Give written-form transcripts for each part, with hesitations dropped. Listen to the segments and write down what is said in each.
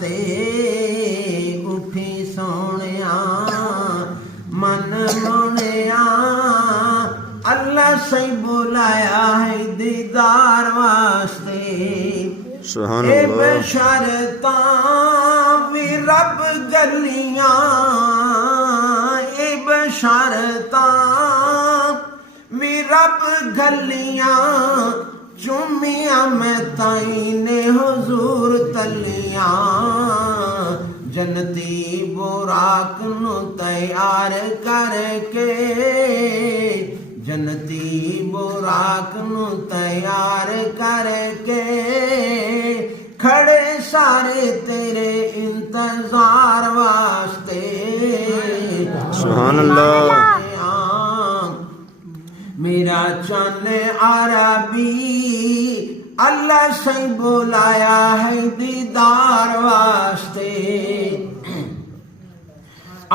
واسطے اٹھی سونیا من مونیا اللہ سے بلایا ہے دیدار واسطے سبحان اے اللہ بشارتاں بھی رب گلیاں اے بشارتاں بھی رب گلیاں چومیاں میں تائیں حضور تلیاں جنتی براق نو تیار کر کے جنتی براق نو تیار کر کے کھڑے سارے تیرے انتظار واسطے سبحان اللہ میرا چن عربی اللہ سے بلایا ہے دیدار واسطے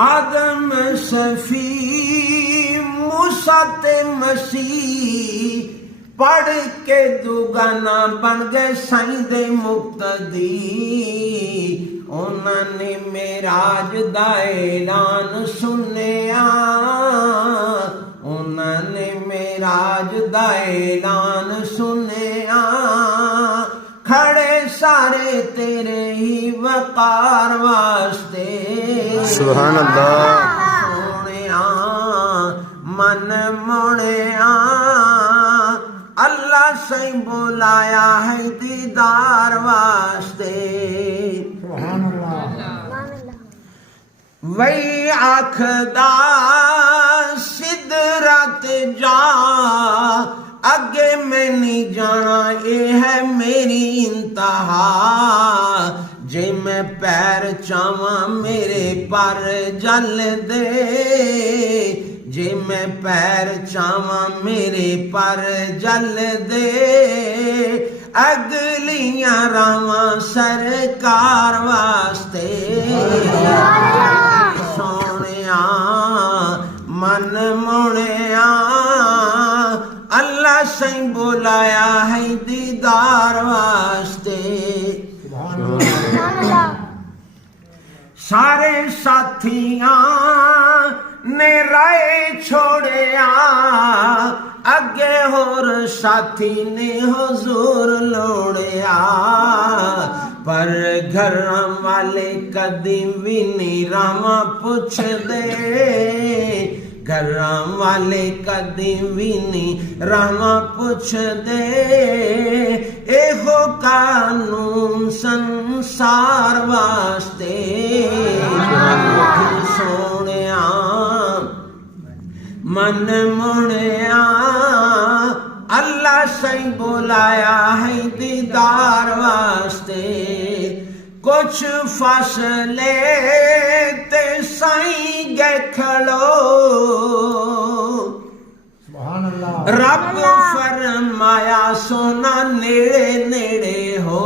آدم صفی موسیٰ تے مسیح پڑھ کے دوگانا بن گئے سائیں دے مقتدی انہوں نے معراج دا اعلان سنیا انہوں نے معراج دا اعلان سنیا کھڑے سارے تیرے ہی وقار واسطے سبحان اللہ سونیا من مونیا اللہ سے بلایا ہے دیدار واسطے وہی آکھدا سدرت جا اگے میں نہیں جانا یہ ہے میری انتہا جے میں پیر چاواں میرے پر جل دے جے میں پیر چاواں میرے پر جل دے اگلیاں راواں سرکار واسطے سونیا من مونیا اللہ سے بلایا ہے دیدار واسطے سارے ساتھیاں نے رائے چھوڑیا اگے ہور ساتھی نے حضور لوڑیا پر گھر والے کدی بھی نہیں راواں پوچھ دے گھر والے کدی بھی نہیں راواں پوچھ دے اے ہو قانون سنسار واسطے سونیا من مونیا اللہ سے بلایا ہے دیدار واسطے کچھ فاصلے تے سائیں گے کھڑو رب فرمایا سونا نیڑے نیڑے ہو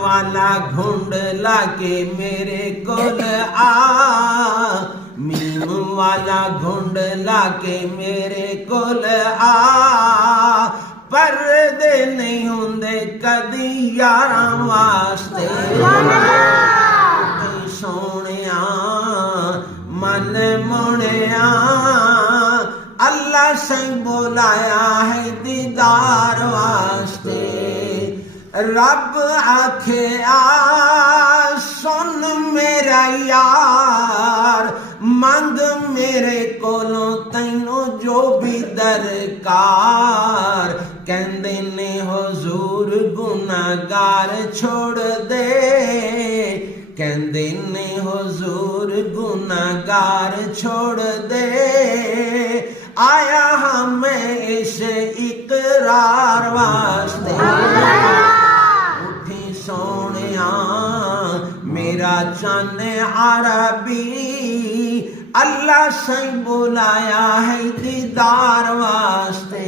والا گھنڈ لا کے میرے کول آ میم والا گھنڈ لا کے میرے کول آ پردے نہیں ہوندے کدی یاراں واسطے سونیا من مونیا اللہ سے بلایا ہے دیدار واسطے رب آکھے آ سن میرا یار منگ میرے کولوں تینوں جو بھی درکار کہندے نے حضور گناہگار چھوڑ دے کہندے نے حضور گناہگار چھوڑ دے آیا ہم اس اقرار واسطے اٹھی سونیا میرا چن عربی اللہ سے بلایا ہے دیدار واسطے